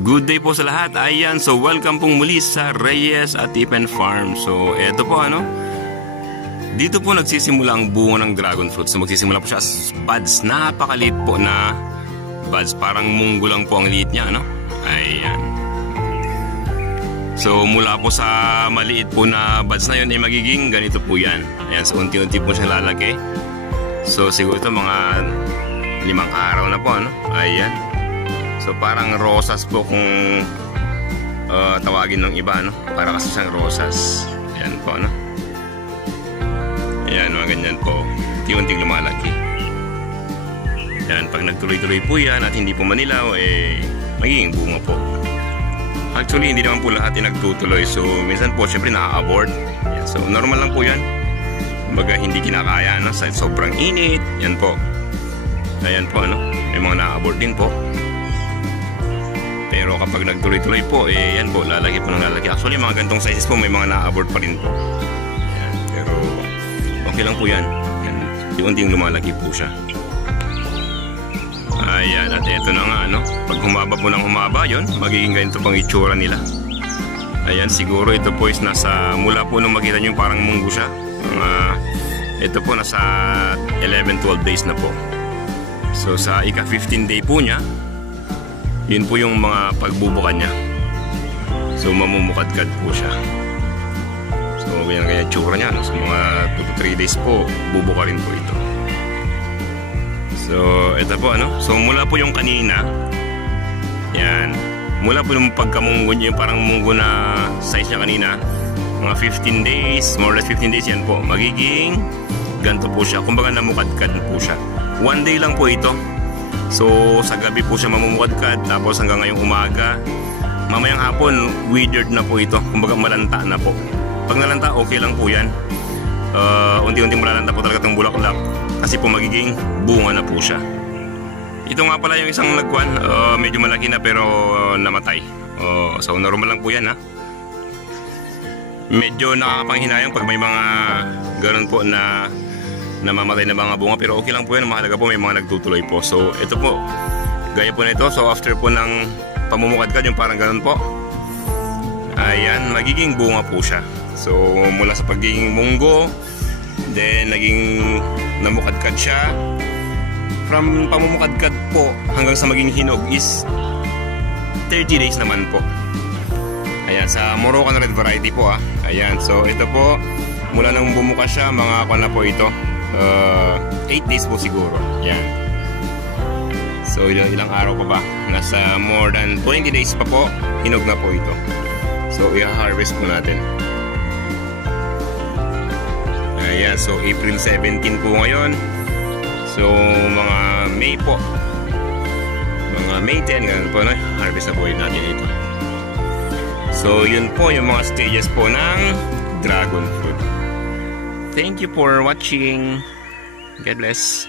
Good day po sa lahat. Ayan, so welcome pong muli sa Reyes Atipen Farm. So eto po dito po nagsisimula ang bunga ng dragon fruit. So magsisimula po siya as buds. Napakaliit po na buds. Parang munggo lang po ang liit niya, Ayan. So mula po sa maliit po na buds na yun ay magiging ganito po yan. Ayan, so unti-unti po siya lalaki. So siguro ito mga 5 araw na po, Ayan. So parang rosas po kung tawagin ng iba, Para kasi siyang rosas. Ayan po, Ayan, mga ganyan po. Unti-unting lumalaki. Ayan, pag nagtuloy-tuloy po yan at hindi po manilaw, magiging bunga po. Actually, hindi naman po lahat nagtutuloy. So minsan po, syempre na-abort. So normal lang po yan. Kumbaga hindi kinakaya, Sa sobrang init. Yan po. Ayan po, May mga na-abort din po. Pero kapag nagtuloy-tuloy po, yan po, lalaki po ng lalaki. Actually, mga gantong sizes po, may mga na-abort pa rin po. Ayan, pero okay lang po yan. Ayan, unting lumalaki po siya. Ayan, at eto na nga, Pag humaba po ng humaba, yun, magiging ganito pang itsura nila. Ayan, siguro ito po is nasa, mula po nung makita nyo parang munggo siya. Ito po nasa 11-12 days na po. So, sa ika-15 day po niya, yun po yung mga pagbubukan niya. So mamumukadkad po siya. So ganyan kaya tsura niya, So mga 2 to 3 days po bubuka rin po ito. So ito po, So mula po yung kanina, yan, mula po yung pagkamunggo niya, yung parang munggo na size niya kanina, mga 15 days, more or less 15 days yan po, magiging ganito po siya. Kumbaga namukadkad po siya. 1 day lang po ito. So sa gabi po siya mamumukadkad, tapos hanggang ngayong umaga. Mamayang hapon, withered na po ito. Kumbaga malanta na po. Pag nalanta, okay lang po yan. Unti-unting malalanta po talaga itong bulaklak. Kasi po magiging bunga na po siya. Ito nga pala yung isang nagkuhan. Medyo malaki na pero namatay. So normal lang po yan, Medyo nakakapanghinayang pag may mga ganun po na namamatay na mga bunga, pero okay lang po yan. Mahalaga po may mga nagtutuloy po. So ito po, gaya po nito. So after po ng pamumukadkad, yung parang ganun po, ayan, magiging bunga po siya. So mula sa pagiging munggo, then naging namukadkad siya. From pamumukadkad po hanggang sa maging hinog is 30 days naman po. Ayan, sa Moroccan Red variety po, Ayan, so ito po, mula nang bumuka siya, mga na po ito, 8 days po siguro. Yan. So ilang araw pa ba? Nasa more than 20 days pa po, hinog na po ito. So i-harvest po natin. Ayan, so April 17 po ngayon. So mga May po, mga May 10, ganun po, harvest na po natin ito. So yun po yung mga stages po ng dragon fruit. Thank you for watching. God bless.